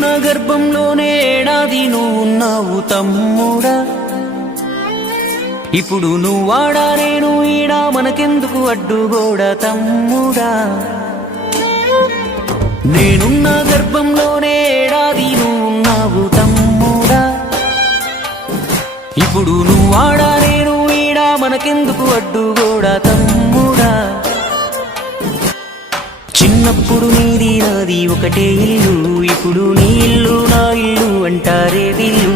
నేనున్న గర్భంలోనే ఏడాది నువ్వున్నావు తమ్ముడా. ఇప్పుడు నువ్వాడా నేను ఈడా మనకెందుకు అడ్డుగోడా తమ్ముడా. నేనున్న గర్భంలోనే ఏడాది నువ్వున్నావు తమ్ముడా. ఇప్పుడు నువ్వాడా నేను ఈడా మనకెందుకు అడ్డుగోడా తమ్ముడా. చిన్నప్పుడు నీది నాది ఒకటే ఇల్లు, ఇప్పుడు నీ ఇల్లు నా ఇల్లు అంటారే వీళ్ళు.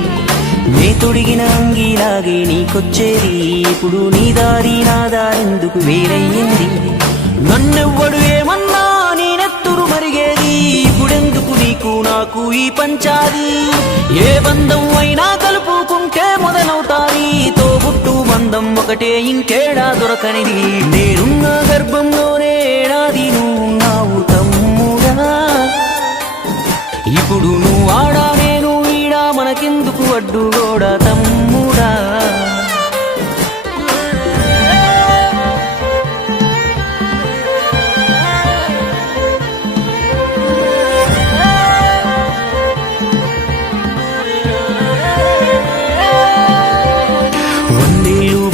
నే తొడిగిన అంగీలాగే నీకొచ్చేది, ఇప్పుడు నీ దారి నా దారెందుకు వేరయ్యింది. నన్నెవ్వడు ఏమన్నా నేనెత్తురు మరిగేది, ఇప్పుడెందుకు నీకు నాకు ఈ పంచాది. ఏ బంధం అయినా కలుపుకుంటే మొదలవుతాది, తోబుట్టు బంధం ఒకటే ఇంకేడా దొరకనిది. నేనున్న గర్భంలోనే ఏడాది నువ్వున్నావు తమ్ముడా. ఇప్పుడు నువ్వాడా నేను ఈడా మనకెందుకు అడ్డుగోడా తమ్ముడా.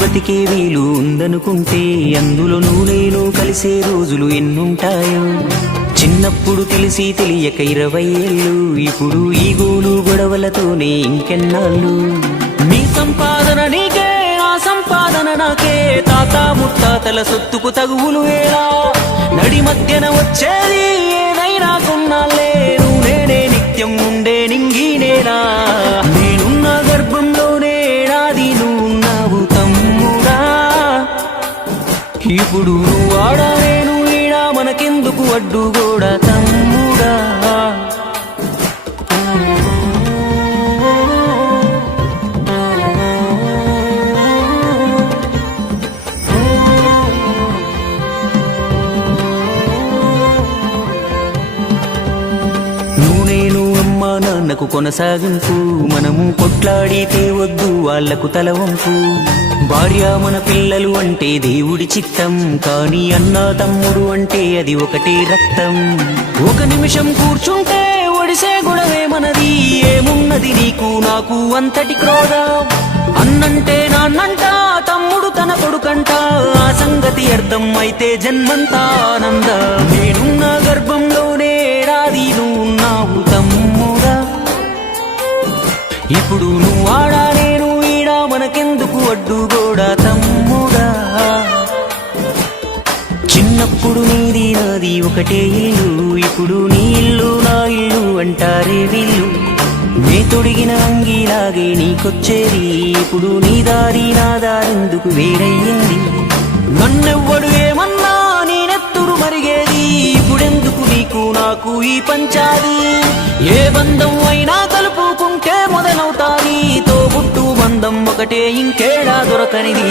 బతికే వీలు ఉందనుకుంటే అందులో నేను కలిసే రోజులు ఎన్నుంటాయో. చిన్నప్పుడు తెలిసి తెలియక 20 ఏళ్ళు, ఇప్పుడు ఈ గోలు గొడవలతోనే ఇంకెన్నాళ్ళు. నీ సంపాదన నీకే ఆ సంపాదన నాకే, తాత ముత్తాతల సొత్తుకు తగువులు వేళ. నడి మధ్యన వచ్చేది ఏదైనా కొన్నాళ్ళే, నువ్వు నేనే నిత్యం ఉండే నింగినేనా. నేనున్న గర్భంలోనే ఏడాది నువ్వున్నావు తమ్ముడా. ఇప్పుడు నువ్వాడా నేను ఈడా మనకెందుకు అడ్డుగోడా తమ్ముడా. నాన్నకు కొనసాగింపు, మనము కొట్లాడితే వద్దు వాళ్లకు తలవంపు. భార్య మన పిల్లలు అంటే దేవుడి చిత్తం, కానీ అన్న తమ్ముడు అంటే అది ఒకటే రక్తం. ఒక నిమిషం కూర్చుంటే ఒడిసే గొడవే మనది, ఏమున్నది నీకు నాకు అంతటి క్రోధం. అన్నంటే నాన్నంట, తమ్ముడు తన కొడుకంట, ఆ సంగతి అర్థం అయితే జన్మంతా ఆనంద. నేనున్న గర్భంలోనే ఏడాది నువ్వున్నావు తమ్ముడా. ఇప్పుడు నువ్వాడా నేను ఈడా మనకెందుకు అడ్డుగోడా తమ్ముడా. చిన్నప్పుడు నీది నాది ఒకటే ఇల్లు, ఇప్పుడు నీ ఇల్లు నా ఇల్లు అంటారే వీళ్ళు. నే తొడిగిన అంగీలాగే నీకొచ్చేది, ఇప్పుడు నీ దారి నా దారెందుకు వేరయ్యింది. నన్నెవ్వడు ఏమన్నా నేనెత్తురు మరిగేది, ఇప్పుడెందుకు నీకు నాకు ఈ పంచాది. ఏ బంధం అయినా కలుపుకుంటే మొదలవుతాది, తోబుట్టు బంధం ఒకటే ఇంకేడా దొరకనిది.